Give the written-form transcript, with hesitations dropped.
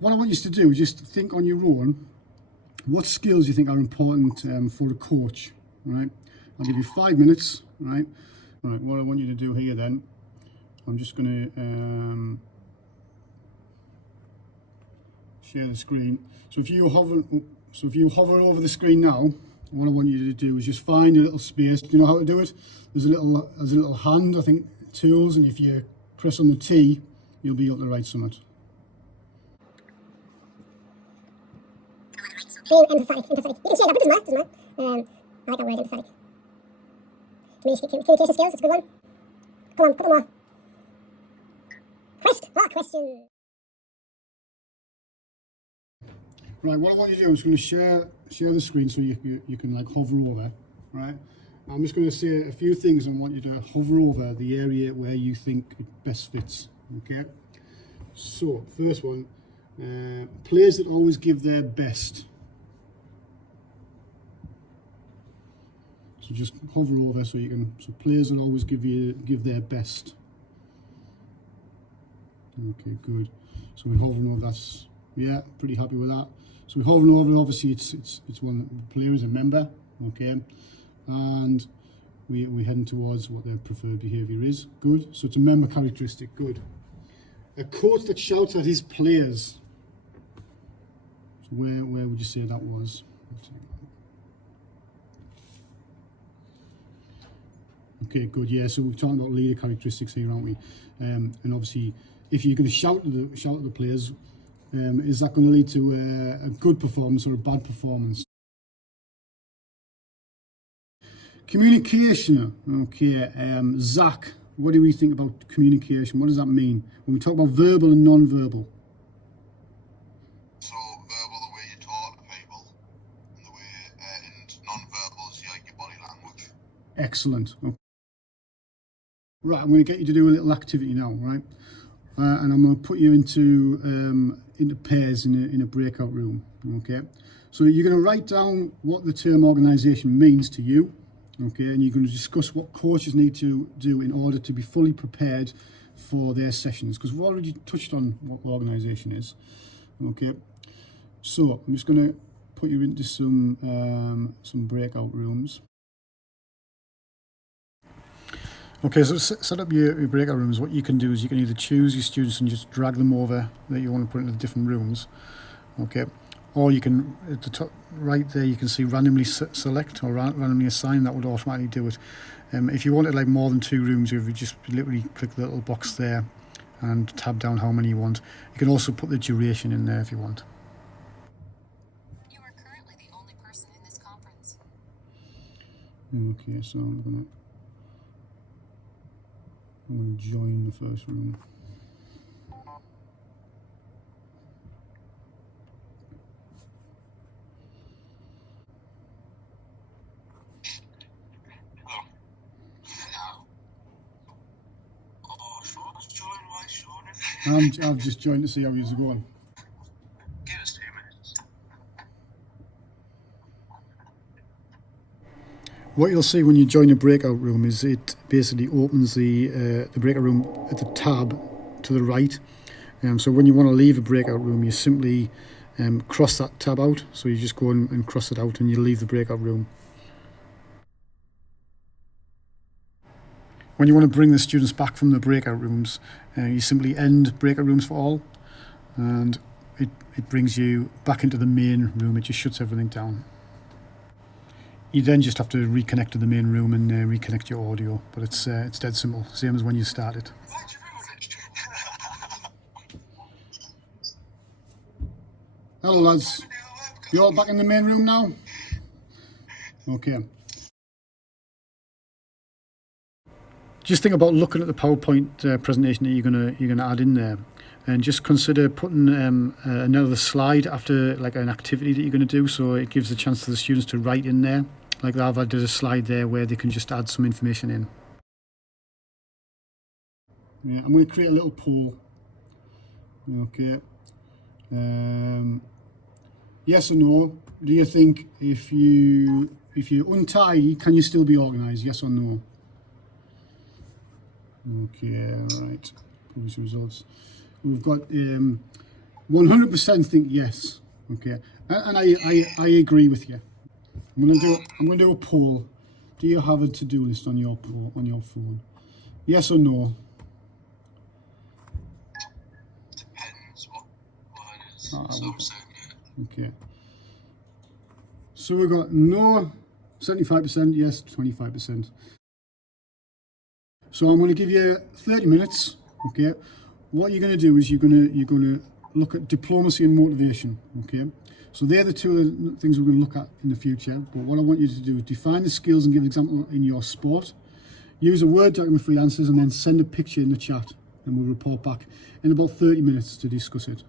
what I want you to do is just think on your own what skills you think are important for a coach, right? I'll give you 5 minutes, right? Right, what I want you to do here then, I'm just going to share the screen. So if you hover over the screen now, what I want you to do is just find a little space. Do you know how to do it? There's a little hand, I think, tools, and if you press on the T, you'll be able to write something. Being empathetic. You can change that, but it doesn't matter. I like that word, empathetic. Communication skills, it's a good one. Come on, couple more. Question. Right, what I want you to do is going to share the screen so you can like hover over, right? I'm just going to say a few things and want you to hover over the area where you think it best fits, okay? So, first one, players that always give their best. So just hover over so players that always give their best. Okay, good. So we're hovering over, that's, yeah, pretty happy with that. So we're hovering over, obviously it's one, the player is a member, okay? And we're heading towards what their preferred behaviour is. Good. So it's a member characteristic. Good. A coach that shouts at his players. So where would you say that was? Okay, good. Yeah. So we're talking about leader characteristics here, aren't we? And obviously, if you're going to shout at the players, is that going to lead to a good performance or a bad performance? Communication, okay. Zach, what do we think about communication? What does that mean when we talk about verbal and non-verbal? So verbal, the way you talk to people, and the way, and non-verbal is like your body language. Excellent. Okay. Right, I'm going to get you to do a little activity now, right? And I'm going to put you into pairs in a breakout room, okay? So you're going to write down what the term organisation means to you. Okay, and you're going to discuss what coaches need to do in order to be fully prepared for their sessions, because we've already touched on what organisation is. Okay, so I'm just going to put you into some breakout rooms. Okay, so set up your breakout rooms. What you can do is you can either choose your students and just drag them over that you want to put into the different rooms. Okay. Or you can, at the top right there, you can see randomly select or randomly assign. That would automatically do it. If you wanted like more than 2 rooms, you would just literally click the little box there and tab down how many you want. You can also put the duration in there if you want. You are currently the only person in this conference. Okay, so I'm gonna join the first room. I've just joined to see how you're going. Give us 2 minutes. What you'll see when you join a breakout room is it basically opens the breakout room at the tab to the right. So when you want to leave a breakout room, you simply cross that tab out. So you just go and cross it out and you leave the breakout room. When you want to bring the students back from the breakout rooms, you simply end breakout rooms for all, and it brings you back into the main room. It just shuts everything down. You then just have to reconnect to the main room and reconnect your audio, but it's dead simple, same as when you started. Hello lads, you all back in the main room now? Okay. Just think about looking at the PowerPoint presentation that you're gonna add in there, and just consider putting another slide after like an activity that you're going to do, so it gives a chance to the students to write in there. Like I've added a slide there where they can just add some information in. Yeah, I'm going to create a little poll. Okay. Yes or no? Do you think if you untie, can you still be organised? Yes or no? Okay, right. Publish results. We've got 100% think yes. Okay, and I agree with you. I'm gonna do a poll. Do you have a to-do list on your phone? Yes or no? Depends what it is. Oh, So I'm saying yeah. Okay. So we've got no 75%, yes 25%. So I'm going to give you 30 minutes. Okay. What you're going to do is you're going to look at diplomacy and motivation. Okay. So they're the two things we're going to look at in the future. But what I want you to do is define the skills and give an example in your sport. Use a Word document for your answers and then send a picture in the chat and we'll report back in about 30 minutes to discuss it.